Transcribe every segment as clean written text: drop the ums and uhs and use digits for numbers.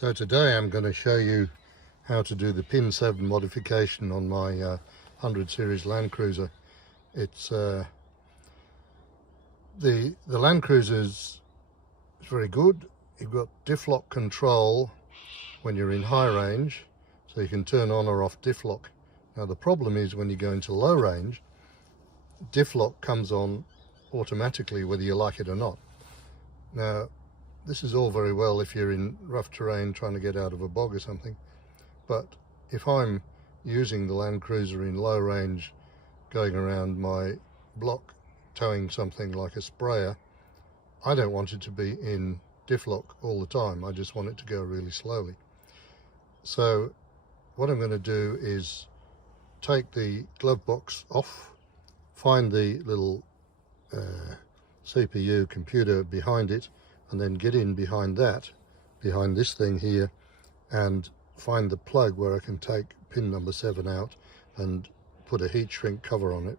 So today I'm going to show you how to do the pin 7 modification on my 100 series Landcruiser. It's the Landcruiser is very good. You've got difflock control when you're in high range, so you can turn on or off difflock. Now the problem is when you go into low range, difflock comes on automatically whether you like it or not. Now this is all very well if you're in rough terrain trying to get out of a bog or something, but if I'm using the Landcruiser in low range, going around my block towing something like a sprayer, I don't want it to be in difflock all the time. I just want it to go really slowly. So what I'm going to do is take the glove box off, find the little CPU computer behind it, and then get in behind this thing here, and find the plug where I can take pin number 7 out and put a heat shrink cover on it.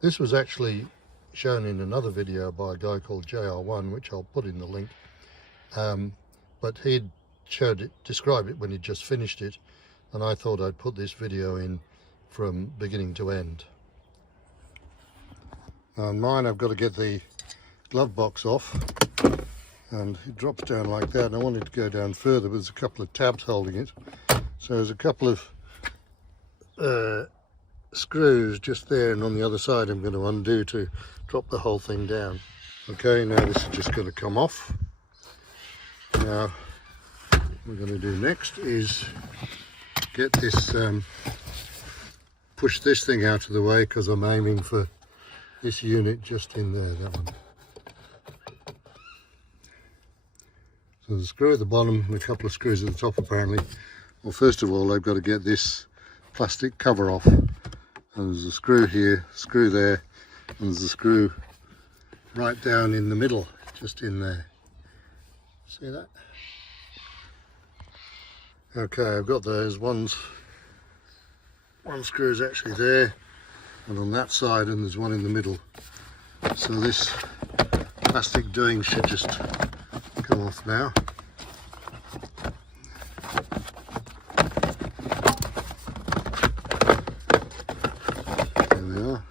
This was actually shown in another video by a guy called JR1, which I'll put in the link, but he'd described it when he'd just finished it, and I thought I'd put this video in from beginning to end. Now on mine I've got to get the glove box off, and it drops down like that, and I wanted to go down further, but there's a couple of tabs holding it. So there's a couple of screws just there, and on the other side I'm going to undo to drop the whole thing down. Okay, now this is just going to come off. Now what we're going to do next is get this, push this thing out of the way, because I'm aiming for this unit just in there, that one. So there's a screw at the bottom and a couple of screws at the top apparently. Well, first of all I've got to get this plastic cover off. And there's a screw here, screw there, and there's a screw right down in the middle, just in there. See that? Okay, I've got those. One screw is actually there, and on that side, and there's one in the middle. So this plastic doing should just come off now. There we are.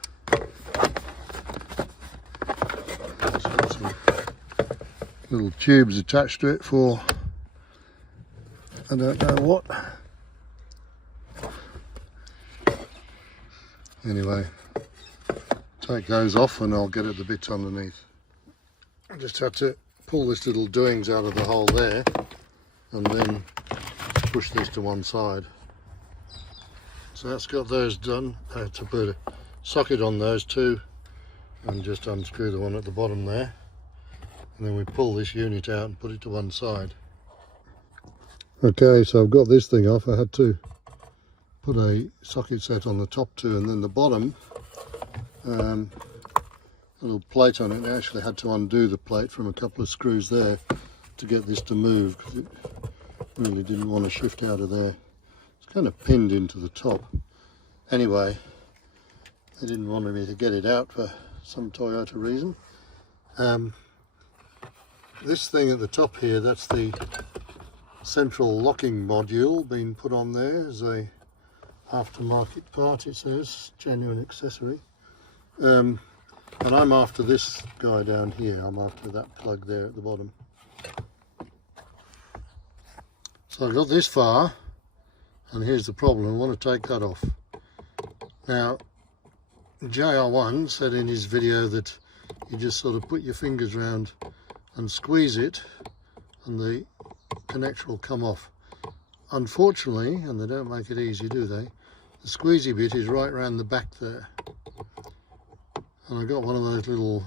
It's got some little tubes attached to it for I don't know what. Anyway, take those off and I'll get at the bits underneath. I just have to pull this little doings out of the hole there and then push this to one side. So that's got those done. I have to put a socket on those two and just unscrew the one at the bottom there, and then we pull this unit out and put it to one side. Okay, so I've got this thing off. I had to put a socket set on the top too, and then the bottom, a little plate on it. I actually had to undo the plate from a couple of screws there to get this to move, because it really didn't want to shift out of there. It's kind of pinned into the top. Anyway, they didn't want me to get it out for some Toyota reason. This thing at the top here, that's the central locking module being put on there as a aftermarket part. It says genuine accessory, and I'm after this guy down here. I'm after that plug there at the bottom. So I got this far, and here's the problem. I want to take that off. Now JR1 said in his video that you just sort of put your fingers around and squeeze it and the connector will come off. Unfortunately, and they don't make it easy, do they, the squeezy bit is right around the back there, and I got one of those little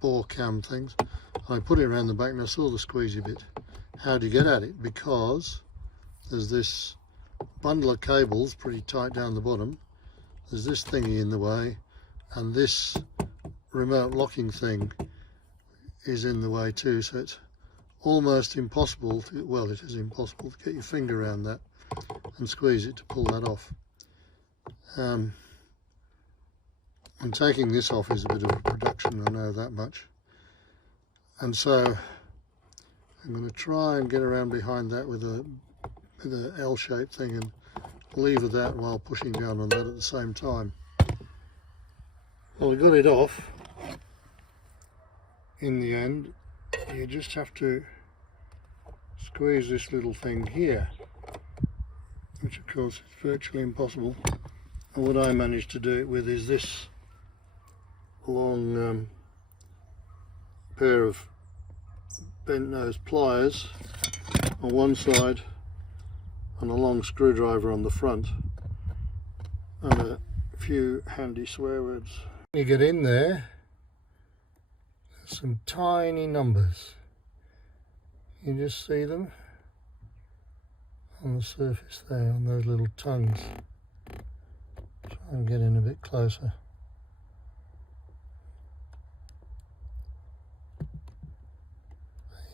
bore cam things. I put it around the back and I saw the squeezy bit. How do you get at it? Because there's this bundle of cables pretty tight down the bottom, there's this thingy in the way, and this remote locking thing is in the way too, so it's almost impossible to, well, it is impossible to get your finger around that and squeeze it to pull that off. And taking this off is a bit of a production, I know that much. And so I'm going to try and get around behind that with a L-shaped thing and lever that while pushing down on that at the same time. Well, I got it off in the end. You just have to squeeze this little thing here, which of course is virtually impossible. And what I managed to do it with is this long pair of bent nose pliers on one side and a long screwdriver on the front and a few handy swear words. When you get in there, there's some tiny numbers. You just see them on the surface there, on those little tongues. Try and get in a bit closer.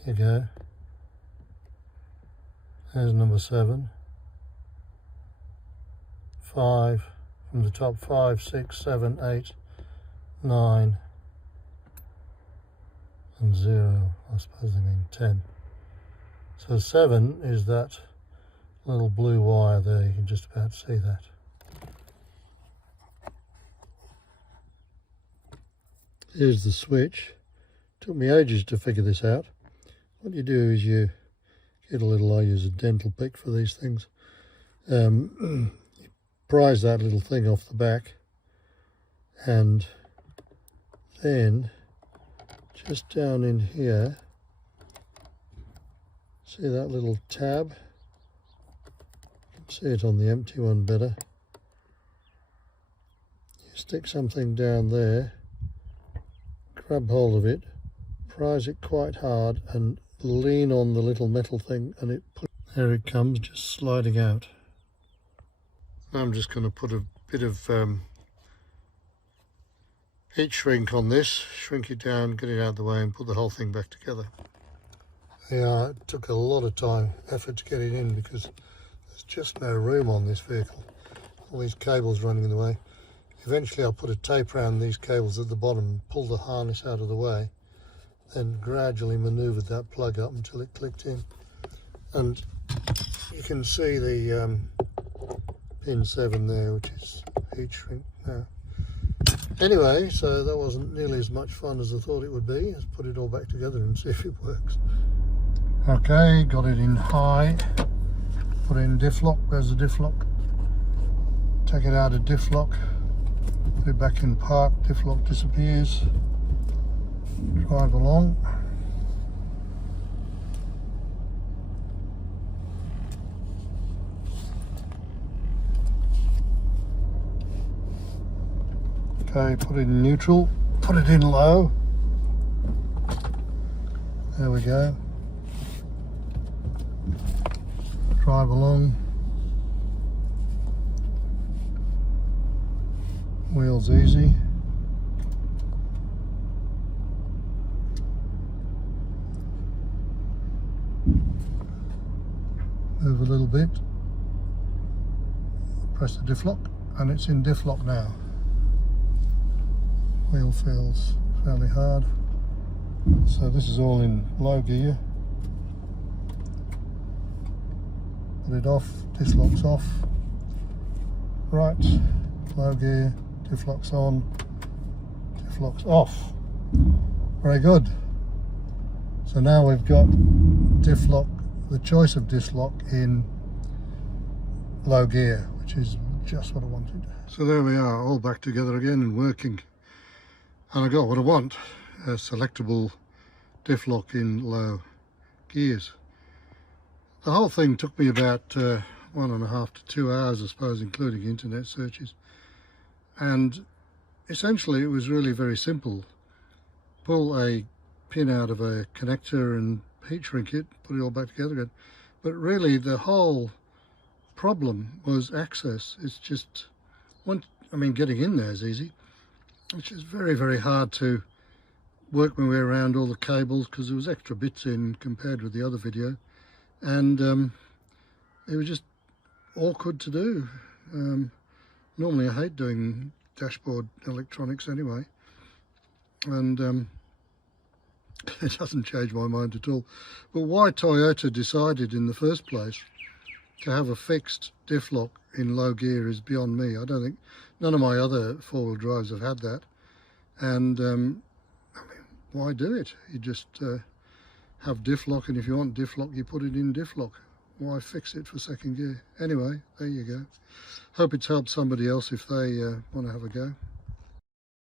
There you go. There's number 7. 5 from the top, 5, 6, 7, 8, 9, and 0. I suppose they mean 10. So 7 is that little blue wire there. You can just about see that. Here's the switch. Took me ages to figure this out. What you do is you get a little, I use a dental pick for these things. You prise that little thing off the back, and then just down in here, see that little tab? You can see it on the empty one better. You stick something down there, grab hold of it, prise it quite hard and lean on the little metal thing, and there it comes, just sliding out. Now I'm just going to put a bit of heat shrink on this, shrink it down, get it out of the way and put the whole thing back together. Yeah, it took a lot of effort to get it in because there's just no room on this vehicle. All these cables running in the way. Eventually I'll put a tape around these cables at the bottom, pull the harness out of the way, then gradually manoeuvred that plug up until it clicked in. And you can see the pin 7 there, which is heat shrink now. Anyway, so that wasn't nearly as much fun as I thought it would be. Let's put it all back together and see if it works. Okay, got it in high, put it in difflock. There's the difflock. Take it out of difflock, put it back in park, difflock disappears. Drive along. Okay, put it in neutral, put it in low. There we go. Drive along. Wheels easy. Move a little bit. Press the difflock, and it's in difflock now. Wheel feels fairly hard. So this is all in low gear. Put it off, difflock's off. Right, low gear, difflock's on, difflock's off. Very good. So now we've got difflock, the choice of difflock in low gear, which is just what I wanted. So there we are, all back together again and working. And I got what I want, a selectable difflock in low gears. The whole thing took me about 1.5 to 2 hours, I suppose, including internet searches. And essentially it was really very simple. Pull a pin out of a connector and heat shrink it, put it all back together again. But really the whole problem was access. It's just, getting in there is easy. Which is very, very hard to work my way around all the cables because there was extra bits in compared with the other video, and it was just awkward to do. Normally I hate doing dashboard electronics anyway, and It doesn't change my mind at all. But why Toyota decided in the first place to have a fixed diff lock in low gear is beyond me. I don't think, none of my other four-wheel drives have had that. And I mean, why do it? You just have diff lock, and if you want diff lock, you put it in diff lock. Why fix it for second gear? Anyway, there you go. Hope it's helped somebody else if they want to have a go.